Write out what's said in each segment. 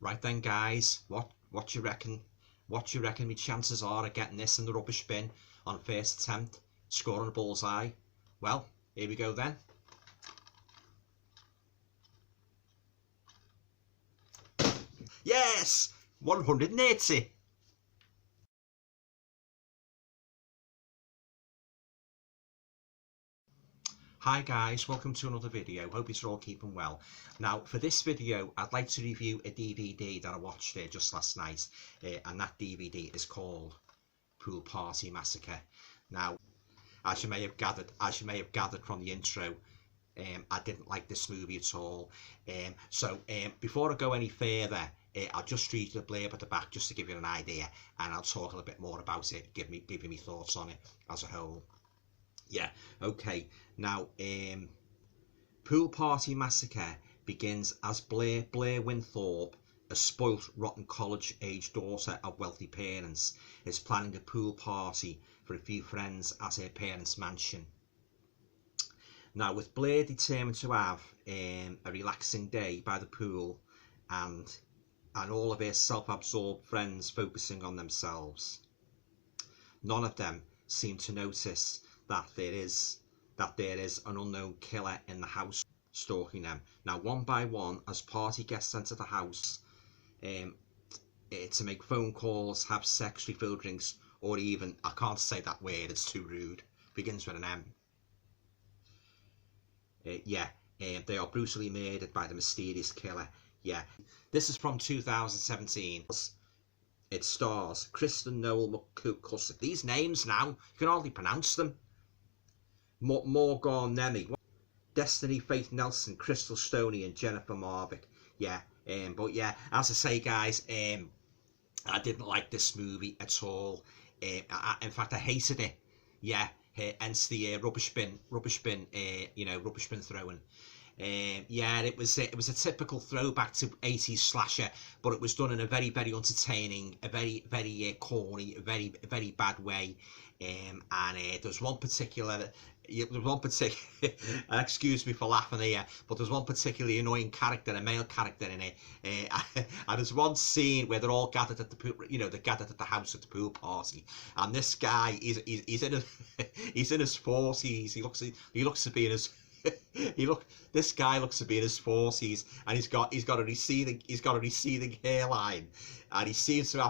Right then, guys, what you reckon? What you reckon my chances are of getting this in the rubbish bin on first attempt, scoring a bullseye? Well, here we go then. Yes, 180. Hi guys, welcome to another video. Hope you're all keeping well. Now for this video I'd like to review a DVD that I watched just last night, and that DVD is called Pool Party Massacre. Now as you may have gathered from the intro, I didn't like this movie at all. So before I go any further, I'll just read the blurb at the back just to give you an idea, and I'll talk a little bit more about it, give you my thoughts on it as a whole. Yeah, okay. Now, Pool Party Massacre begins as Blair Winthorpe, a spoilt, rotten college-age daughter of wealthy parents, is planning a pool party for a few friends at her parents' mansion. Now, with Blair determined to have a relaxing day by the pool, and all of her self-absorbed friends focusing on themselves, none of them seem to notice that there is an unknown killer in the house stalking them. Now, one by one, as party guests enter the house to make phone calls, have sex, refill drinks, or even, I can't say that word, it's too rude, begins with an M. They are brutally murdered by the mysterious killer. Yeah, this is from 2017. It stars Kristen Noel McCusker. These names now, you can hardly pronounce them. Morgan Nemi, Destiny Faith Nelson, Crystal Stoney, and Jennifer Marvick. Yeah, but yeah, as I say, guys, I didn't like this movie at all. In fact, I hated it. Yeah, hence the rubbish bin throwing. Yeah, it was a typical throwback to 80s slasher, but it was done in a very, very entertaining, a very, very corny, a very, very bad way. And there's one particular, excuse me for laughing here, but there's one particularly annoying character, a male character in it. And there's one scene where they're all gathered at the pool, they're gathered at the house at the pool party, and this guy he's in his he's in his 40s. He looks to be in his this guy looks to be in his 40s, and he's got a receding hairline, and he seems to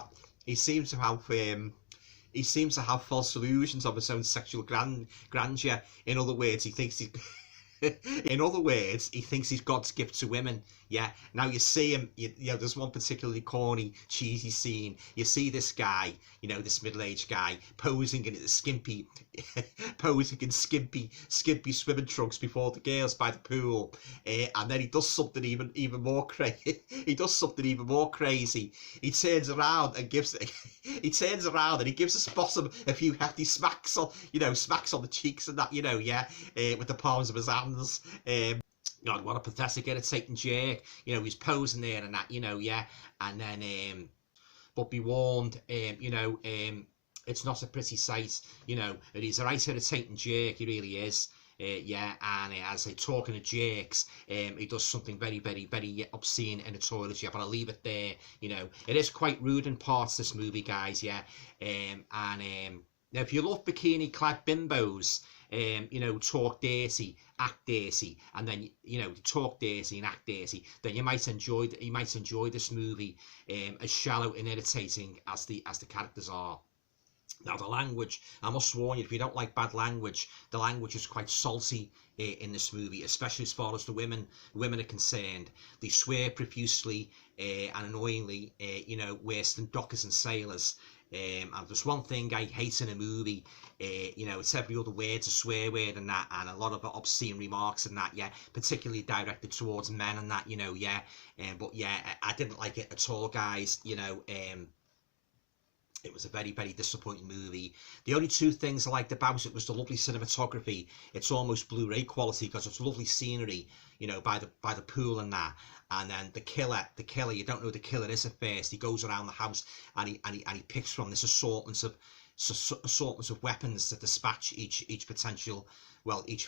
have false illusions of his own sexual grandeur. In other words, he thinks he's God's gift to women. Yeah. Now you see him. There's one particularly corny, cheesy scene. You see this guy, this middle-aged guy, posing in skimpy swimming trunks before the girls by the pool, and then he does something even more crazy. He turns around and gives his bottom a few hefty smacks on the cheeks and that, with the palms of his hands. God, what a pathetic, irritating jerk. He's posing there and that, and then, but be warned, it's not a pretty sight, and he's a right irritating jerk, he really is. And as I talking to jerks, he does something very, very, very obscene in the toilet, but I'll leave it there. It is quite rude in parts, this movie, guys, now if you love bikini-clad bimbos, talk dirty, act dirty, and then talk dirty and act dirty, then you might enjoy this movie, as shallow and irritating as the characters are. Now, the language, I must warn you, if you don't like bad language, the language is quite salty in this movie, especially as far as the women are concerned. They swear profusely and annoyingly, worse than dockers and sailors. And there's one thing I hate in a movie, it's every other word's a swear word and that, and a lot of obscene remarks and that, particularly directed towards men and that, but yeah, I didn't like it at all, guys. It was a very, very disappointing movie. The only two things I liked about it was the lovely cinematography. It's almost Blu-ray quality because it's lovely scenery, by the pool and that. And then the killer, you don't know who the killer is at first. He goes around the house and he picks from this assortments of weapons to dispatch each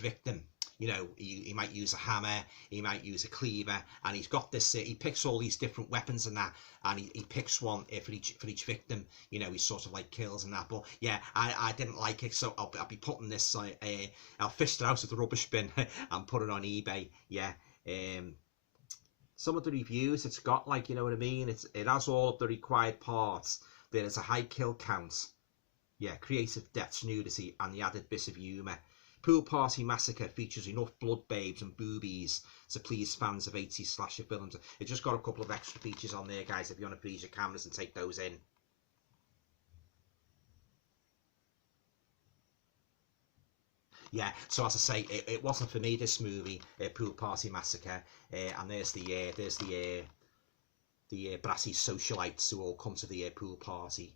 victim. You know, he might use a hammer, he might use a cleaver, and he's got this. He picks all these different weapons and that, and he picks one for each victim. You know, he sort of like kills and that. But yeah, I didn't like it, so I'll be putting this. I'll fish it out of the rubbish bin and put it on eBay. Yeah. Some of the reviews it's got, like, you know what I mean, it has all of the required parts. There is a high kill count, yeah, creative deaths, nudity, and the added bit of humour. Pool Party Massacre features enough blood babes and boobies to please fans of 80s slasher films. It just got a couple of extra features on there, guys, if you want to freeze your cameras and take those in. Yeah, so as I say, it wasn't for me, this movie, Pool Party Massacre, and there's the brassy socialites who all come to the pool party.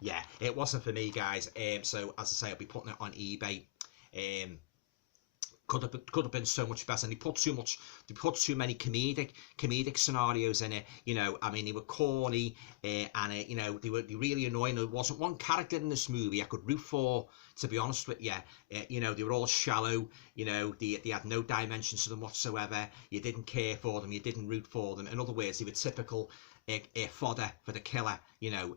Yeah, it wasn't for me, guys. So as I say, I'll be putting it on eBay. Could have been so much better, and they put too many comedic scenarios in it. You know, I mean, they were corny, and you know, they were really annoying. There wasn't one character in this movie I could root for, to be honest with you. You know, they were all shallow. You know, they had no dimensions to them whatsoever. You didn't care for them, you didn't root for them. In other words, they were typical fodder for the killer. You know,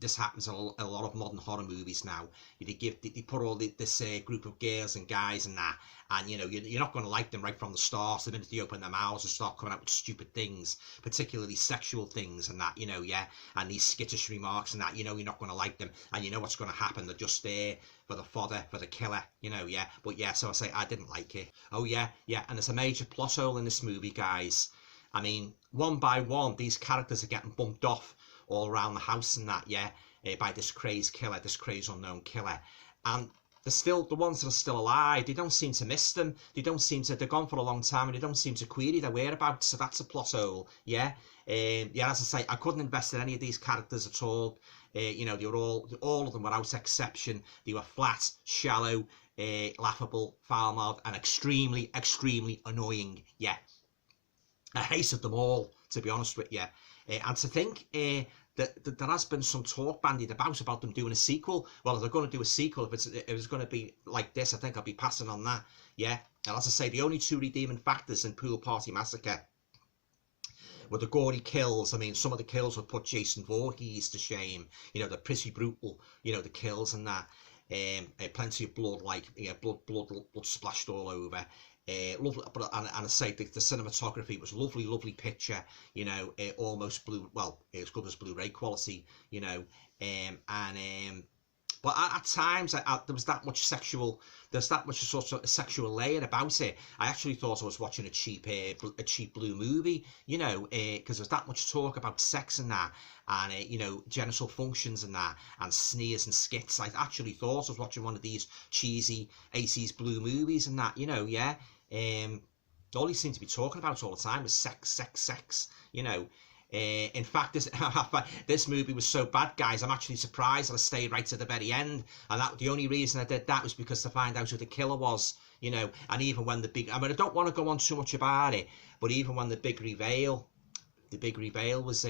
this happens in a lot of modern horror movies now. They put all this group of girls and guys and that, and you know, you're not going to like them right from the start. The minute they open their mouths and start coming out with stupid things, particularly sexual things and that, you know, yeah, and these skittish remarks and that, you know, you're not going to like them, and you know what's going to happen. They're just there for the fodder, for the killer, you know, yeah. But yeah, so I say I didn't like it. Oh yeah, and there's a major plot hole in this movie, guys. I mean, one by one, these characters are getting bumped off all around the house and that, yeah, by this crazed killer, this crazed unknown killer. And they're still, the ones that are still alive, they don't seem to miss them. They don't seem to, they're gone for a long time, and they don't seem to query their whereabouts. So that's a plot hole, yeah. Yeah, as I say, I couldn't invest in any of these characters at all. You know, they were all of them without exception. They were flat, shallow, laughable, foul-mouthed, and extremely, extremely annoying, yeah. I hated them all, to be honest with you. And to think that there has been some talk bandied about them doing a sequel. Well, if they're going to do a sequel, if it was going to be like this, I think I'll be passing on that. Yeah. And as I say, the only two redeeming factors in Pool Party Massacre were the gory kills. I mean, some of the kills would put Jason Voorhees to shame. You know, they're pretty brutal. You know, the kills and that. Plenty of blood, like, yeah, blood splashed all over. Lovely, and I say the cinematography was lovely picture, you know, almost blue, well, as good as Blu-ray quality, you know, but at times there was that much there's that much sort of a sexual layer about it. I actually thought I was watching a cheap blue movie, you know, because there's that much talk about sex and that, and you know, genital functions and that, and sneers and skits. I actually thought I was watching one of these cheesy 80s blue movies and that, you know, yeah. All he seemed to be talking about all the time was sex, you know. In fact, this movie was so bad, guys, I'm actually surprised that I stayed right to the very end, and that the only reason I did that was because to find out who the killer was, you know. And even when I mean, I don't want to go on too much about it, but even when the big reveal was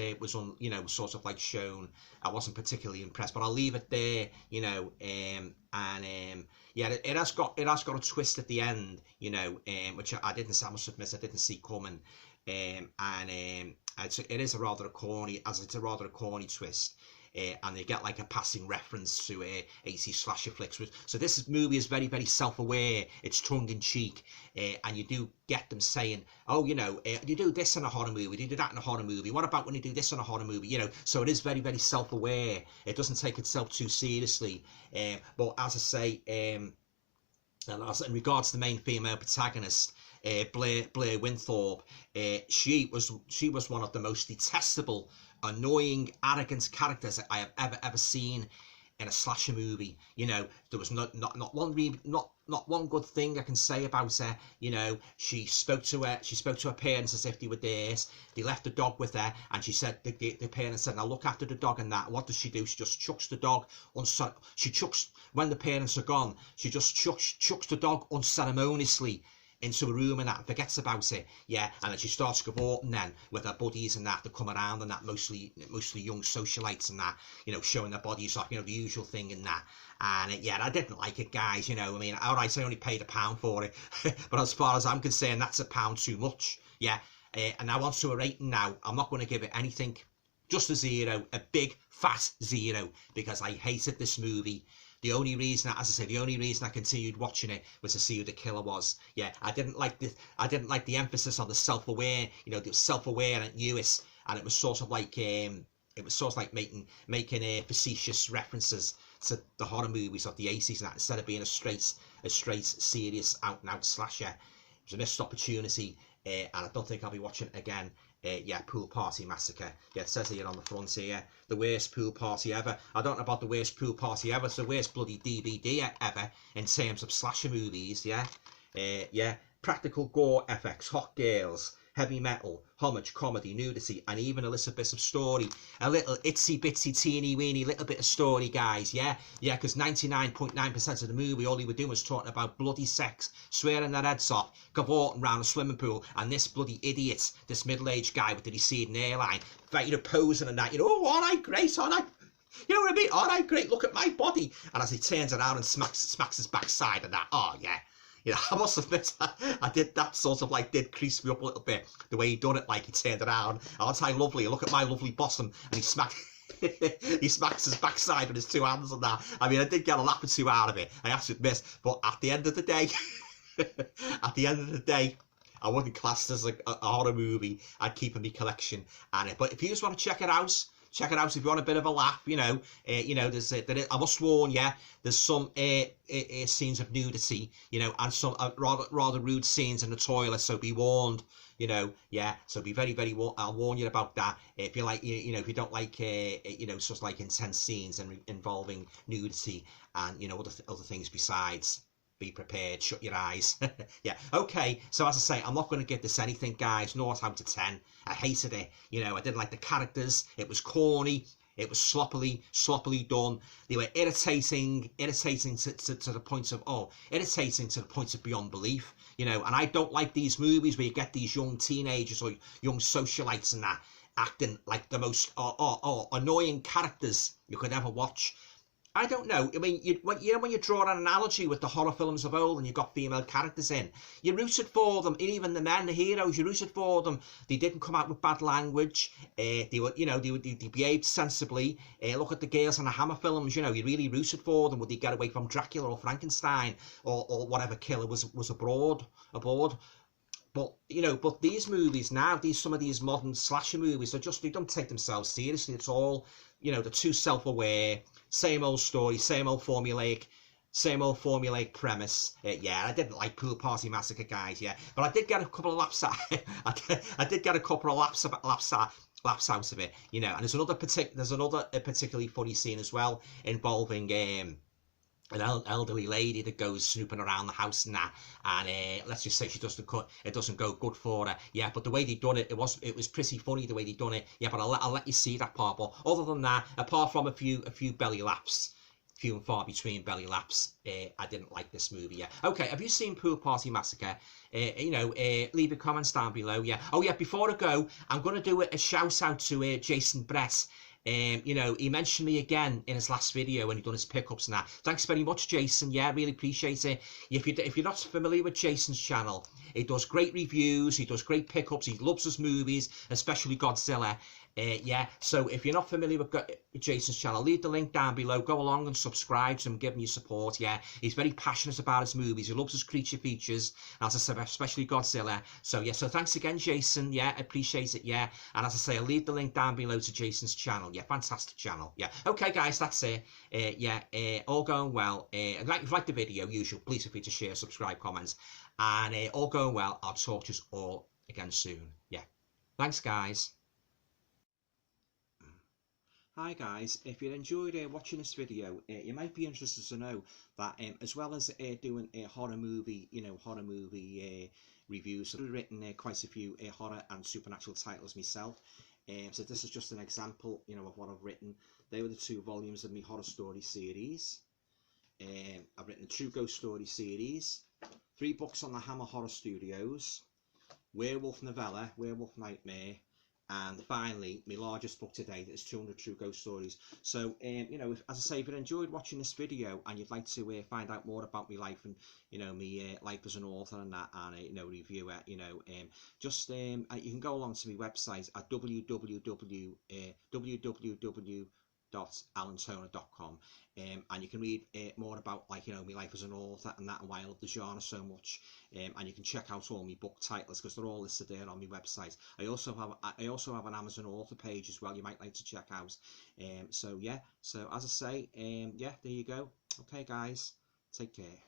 you know, sort of like shown, I wasn't particularly impressed, but I'll leave it there, you know. Yeah, it has got a twist at the end, you know, which I must admit I didn't see coming, it is a rather corny twist. And they get like a passing reference to 80s slasher flicks. So this movie is very, very self-aware. It's tongue-in-cheek, and you do get them saying, "Oh, you know, you do this in a horror movie, you do that in a horror movie. What about when you do this in a horror movie?" You know, so it is very, very self-aware. It doesn't take itself too seriously. But as I say, and as in regards to the main female protagonist, Blair Winthorpe, she was one of the most detestable, annoying, arrogant characters that I have ever seen in a slasher movie. You know, there was not one good thing I can say about her. You know, she spoke to her parents as if they were theirs. They left the dog with her, and she said the parents said, "Now look after the dog," and that. What does she do? She just chucks the dog when the parents are gone. She just chucks the dog unceremoniously into a room and that and forgets about it, yeah, and then she starts cavorting then with her buddies and that come around and that, mostly young socialites and that, you know, showing their bodies off, you know, the usual thing in that. And yeah, I didn't like it, guys, you know, I mean, alright, I only paid £1 for it, but as far as I'm concerned, that's £1 too much, yeah. And now on to a rating now. I'm not going to give it anything, just a 0, a big fat 0, because I hated this movie. The only reason, as I say, the only reason I continued watching it was to see who the killer was. Yeah, I didn't like the emphasis on the self-aware, you know, the self-aware and knew it, and it was sort of like making facetious references to the horror movies of the 80s and that, instead of being a straight serious out and out slasher. It was a missed opportunity, and I don't think I'll be watching it again. Yeah, Pool Party Massacre. Yeah, it says here on the front here, the worst pool party ever. I don't know about the worst pool party ever. It's the worst bloody DVD ever in terms of slasher movies. Yeah, yeah. Practical gore effects, hot girls, heavy metal, homage, comedy, nudity, and even a little bit of story. A little itsy bitsy teeny weeny little bit of story, guys. Yeah, yeah, because 99.9% of the movie, all he was doing was talking about bloody sex, swearing their heads off, cavorting around a swimming pool, and this bloody idiot, this middle-aged guy with the receding hairline, you know, posing and that, you know, oh, all right, great, all right. You know what I mean? All right, great, look at my body. And as he turns around and smacks his backside and that, oh, yeah. You know, I must admit, I did that sort of like, did crease me up a little bit, the way he done it, like he turned around, aren't I lovely, look at my lovely bottom, and he smacks his backside with his 2 hands and that. I mean, I did get a laugh or two out of it, I have to admit, but at the end of the day, I wouldn't class it as a horror movie. I'd keep in my collection. But if you just want to check it out if you want a bit of a laugh, you know. There's I must warn you, there's some scenes of nudity, you know, and some rather rude scenes in the toilet, so be warned, you know. Yeah, so be very, very I'll warn you about that. If you like, you know, if you don't like you know, sort of like intense scenes and involving nudity and, you know, other things besides, be prepared, shut your eyes. Yeah, okay, so as I say, I'm not going to give this anything, guys, 0 out of 10. I hated it, you know, I didn't like the characters, it was corny, it was sloppily done, they were irritating to the point of beyond belief, you know, and I don't like these movies where you get these young teenagers or young socialites and that acting like the most annoying characters you could ever watch. I don't know. I mean, you know, when you draw an analogy with the horror films of old and you've got female characters in, you rooted for them. And even the men, the heroes, you rooted for them. They didn't come out with bad language. They behaved sensibly. Look at the girls in the Hammer films. You know, you really rooted for them. Would they get away from Dracula or Frankenstein or whatever killer was aboard? But, you know, but these movies now, some of these modern slasher movies, they don't take themselves seriously at all. You know, they're too self-aware. Same old story, same old formulaic premise. Yeah, I didn't like Pool Party Massacre, guys. Yeah, but I did get a couple of laughs I did get a couple of laughs out of it. You know, and there's another particularly funny scene as well involving an elderly lady that goes snooping around the house and that, and let's just say it doesn't go good for her. Yeah, but the way they done it, it was pretty funny the way they done it. Yeah, but I'll let you see that part. But other than that, apart from a few belly laughs, few and far between belly laughs, I didn't like this movie. Yeah. Okay, have you seen Pool Party Massacre? You know, leave your comments down below. Yeah. Oh yeah, before I go, I'm going to do a shout out to Jason Brett. You know, he mentioned me again in his last video when he done his pickups and that. Thanks very much, Jason. Yeah, really appreciate it. If you're not familiar with Jason's channel, he does great reviews, he does great pickups, he loves his movies, especially Godzilla. Yeah, so if you're not familiar with Jason's channel, leave the link down below. Go along and subscribe to him, give him your support. Yeah, he's very passionate about his movies. He loves his creature features, as I said, especially Godzilla. So yeah, so thanks again, Jason. Yeah, I appreciate it. Yeah, and as I say, I'll leave the link down below to Jason's channel. Yeah, fantastic channel. Yeah, okay, guys, that's it. Yeah, all going well. If you like the video, usual, please feel free to share, subscribe, comments, and all going well. I'll talk to you all again soon. Yeah, thanks, guys. Hi guys, if you enjoyed watching this video, you might be interested to know that as well as doing a horror movie reviews, I've written quite a few horror and supernatural titles myself. So this is just an example, you know, of what I've written. They were the 2 volumes of my horror story series. I've written the True Ghost Story series, 3 books on the Hammer Horror Studios, werewolf novella, Werewolf Nightmare, and finally my largest book today, that is 200 True Ghost Stories. So you know, as I say, if you enjoyed watching this video and you'd like to find out more about my life and, you know, my life as an author and that, and you know, reviewer, you know, just you can go along to my website at www.alantoner.com, and you can read more about, like, you know, my life as an author and that, and why I love the genre so much, and you can check out all my book titles because they're all listed there on my website. I also have an Amazon author page as well you might like to check out. So yeah, so as I say, yeah, there you go. Okay guys, take care.